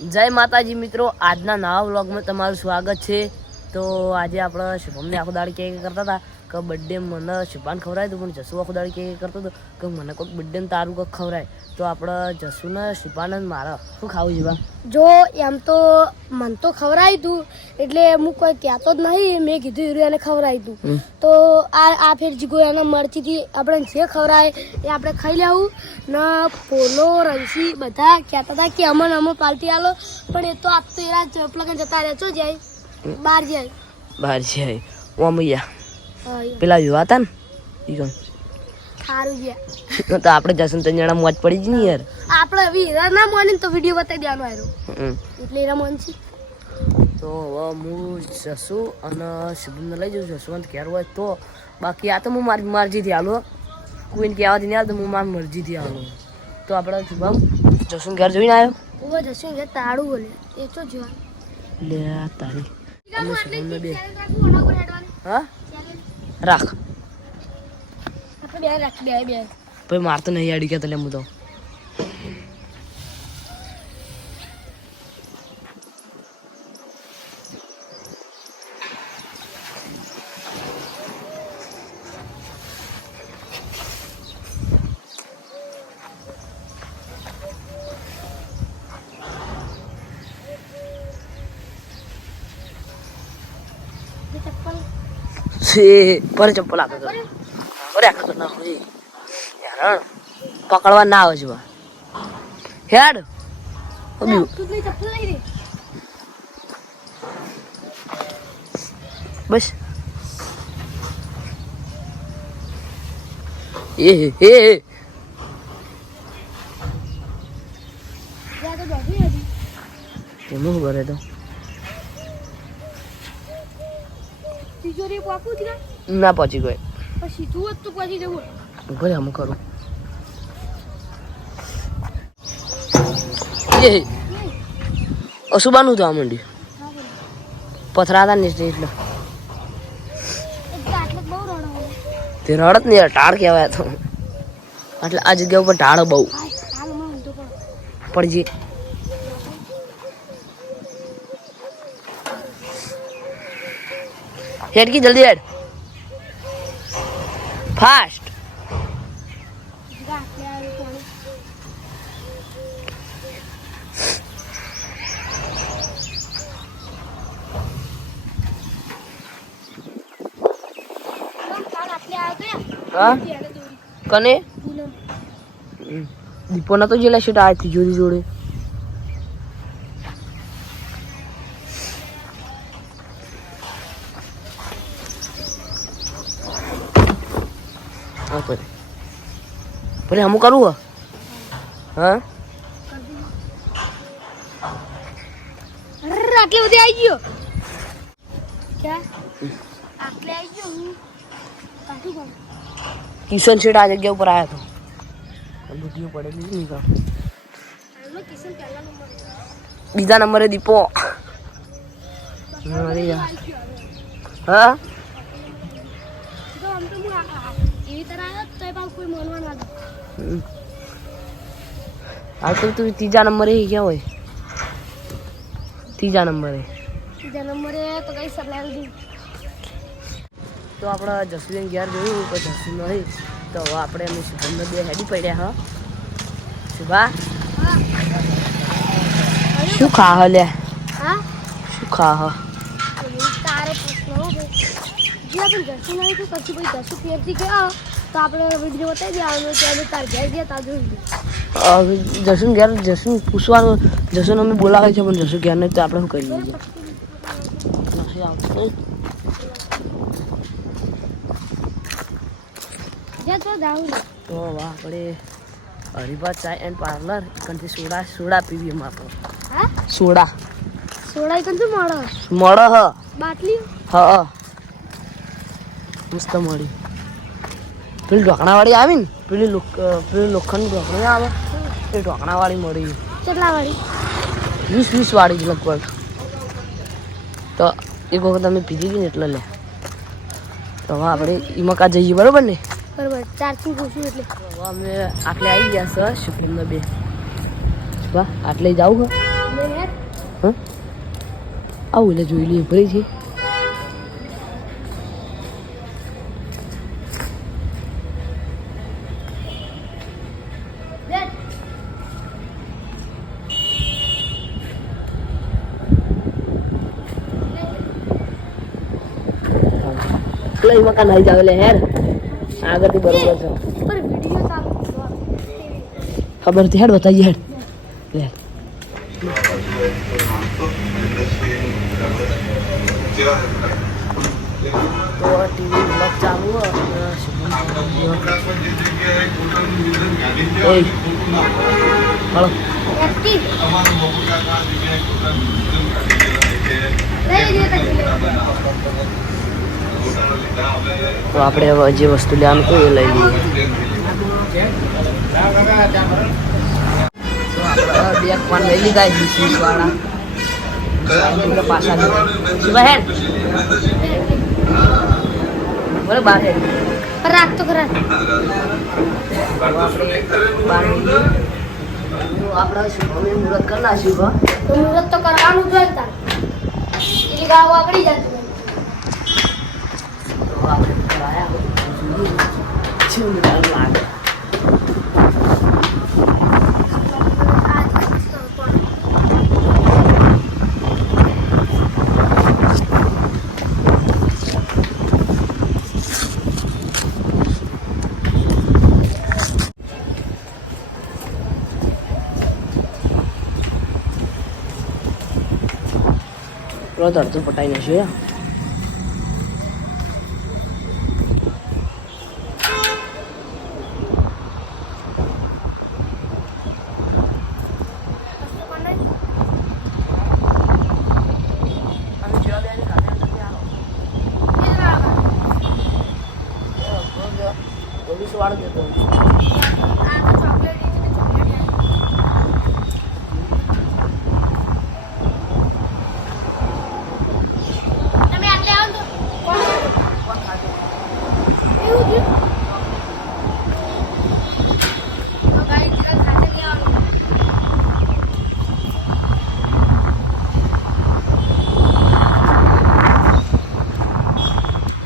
જય માતાજી મિત્રો, આજના નવા વ્લોગમાં તમારું સ્વાગત છે। તો આજે આપણે શુભમને આખો દાડી કે કરતા હતા કે બર્થડે મને શુભાને ખવડાવી દઉં, પણ જસુ આખો દાડી કે કરતો હતો કે મને કોઈક બર્થડે તારું કંઈક ખવડાય। તો આપણે જસુને શુભાને મારે શું ખાવું છે? જો એમ તો મન તો ખવડાવી તું, એટલે હું કોઈ કહેતો જ નહીં, મેં કીધું એને ખવડાવી તું। તો આ ફેર જીગો એને મરચીથી આપણે જે ખવડાય એ આપણે ખાઈ લેવું ને। પોલો રંસી બધા કહેતા હતા કે અમને પાર્ટી આલો, પણ એ તો આપ તો એના ચપલકન જતા રહે છો જાય બહાર જાય ઓમૈયા પેલા વિવાહ હતા ને ઈ કોણ સારું ગયા તો આપણે જસન ત્રણ જણા મોજ પડી જ ને યાર। આપણે હવે હીરા ના મોને તો વિડીયો બતાવી દેવાનો આવ્યો એટલે હીરા મોન છે। તો હવે હું જસુ અને શુભમને લઈ જઉં, જસવંત ઘેર હોય તો, બાકી આ તો હું મારી મરજીથી હાલું, કોઈને કહેવાથી નહીં આવતો, હું મારી મરજીથી હાલું। તો આપણે શુભમ જસુન ઘેર જોઈને આવ્યો, ઓ જશું કે તાળું બોલે એ તો જોવા લે તારી અમે શુભમને બે હા રાખ આપણે બે રાખી બે ભાઈ માર તો નહીં આડી ગયા તલે હું તો પર ચપ્પલ આપે તો ના હોય યાર, પકડવા ના આવે છે હેડ બસ એ એમ કરે તો ના પહોંચી ગયો પછી તું તો પહોંચી જવું ઘરે આમ કરું એ અશુબાનું તો આ મંડી પથરા હતા ને એટલે તે રડત ને ટાળ કહેવાય તો, એટલે આ જગ્યા ઉપર ઢાળ બહુ પડજી હેડ કી જલ્દી હેડ ફાસ્ટ। હા કને દીપો ના તો જેલા શૂટ આ તિજોરી જોડે ભલે હમું કરું હા આટલે બધી આવી ગયો ક્યાં આટલે આવી ગયો હું કાઢું કોણ કિશન શેઠ આ જગ્યા ઉપર આવ્યા હતો, બુદ્ધિઓ પડેલી નહીં કામ કિશન પહેલા નંબર બીજા નંબરે દીપો હા એવી તરહ આવ્યો તો કોઈ માનવા ના દે। આજકાલ તું ત્રીજા નંબરે ક્યાં હોય? ત્રીજા નંબરે તો કઈ સપ્લાય દીધી। તો આપણે જસવીન ઘેર જોયું તો જસવીન નહીં, તો હવે આપણે એમની શુભમને બે હેડી પડ્યા। હા શુભા શું ખા લે? હા શું ખા? તારો પ્રશ્ન હો ભાઈ, જે આપણે જસું નહીં તો પછી ભાઈ જસું ફેરથી ગયા તો આપણે વિડીયો બતાવી દેવાનું, ત્યારે તાર ઘેર ગયા તાર જોઈ જસુન ઘેર જસુન પૂછવાનું, જસુન અમે બોલાવે છે પણ જસું ઘેર નહીં તો આપણે શું કરી દઈએ? તો વાહ આપણે હરિભા ચાય એન્ડ પાર્લર કંથી સોડા પીવી એમ આપણે સોડા મળે હ બાટલી હા મસ્ત મળી। પેલી ઢોકણાવાળી આવી ને, પેલી લોખંડની ઢોકણી આવે એ ઢોકણાવાળી મળી। કેટલા વાળી? 20 વાળી જ લગભગ। તો એક વખત અમે પીધી હતી ને એટલે લે, તો હવે આપણે એમાં કા જઈએ બરોબર ને? બરોબર, ચાર્જિંગ પૂછ્યું એટલે અમે આટલે આવી ગયા છે શુભ્રમના બે આટલે જાવું હા આવું એટલે જોઈ લઈએ ફરી છે પેલા મકાન આવી જાવ એટલે હેર આગળથી બરોબર છે પર વિડિયો ચાલુ છે. ખબર છે હેડ બતાવી હેડ લે તો ટીવી બ્લોગ ચાલુ હોય હાલો એક્ટિવ લઈ લે તો આપણે હવે જે વસ્તુ લેવાનું હતું એ લઈ લઈએ તો આપણે બે પાન લઈ લીધા વીસ વાળા પાછા શિવા હેડ બોલે બાર હેડ રાખ તો ખરા આપણે બાર આપણા શિવને મુહૂર્ત કરી નાખ્યું તો મુહૂર્ત તો કરવાનું જ હોય તાર એની ગાવ આગળી જતું હોય. તો આપણે કરાયા શું લાગે અડધું પટાઈ નાખ્યું પોલીસ વાળો જતો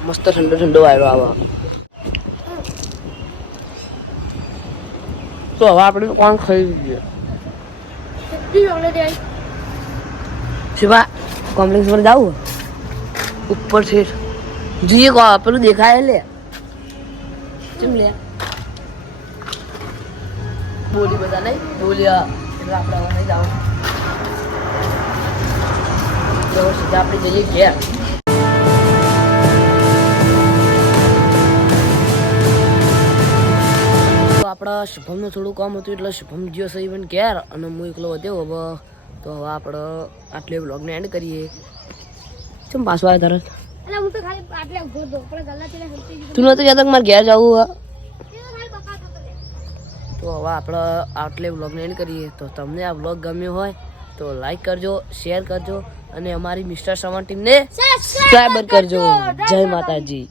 મસ્ત ઠંડો ઠંડો વાયરો આવે તો હવે આપણે કોણ ખાઈ દઈએ શિવા કોમ્પ્લેક્સ પર જાવું ઉપર છે જોઈએ પેલું દેખાય લે કેમ લે બોલી બધા નહીં બોલ્યા એટલે આપણે હવે નહીં જાવ સીધા આપણે જઈએ ઘેર આપણા શુભમનું થોડું કામ હતું એટલે શુભમ ગયો છે ઇવન ઘેર અને હું એકલો વધ્યો હવે તો હવે આપણે આટલે વ્લોગને એન્ડ કરીએ ચમ પાછો આવ્યો તરત એટલે હું તો ખાલી આટલે ઉભો હતો પણ ગલ્લા ચલે હલતી ગઈ તું નતું કહેતો કે મારે ઘેર જવું હોય તો ખાલી બકા થતો રહે. તો હવે આપણે આટલે વ્લોગને એન્ડ કરીએ તો તમને આ વ્લોગ ગમ્યો હોય તો લાઈક કરજો શેર કરજો અને અમારી મિસ્ટર સવન ટીમને સબસ્ક્રાઈબર કરજો જય માતાજી.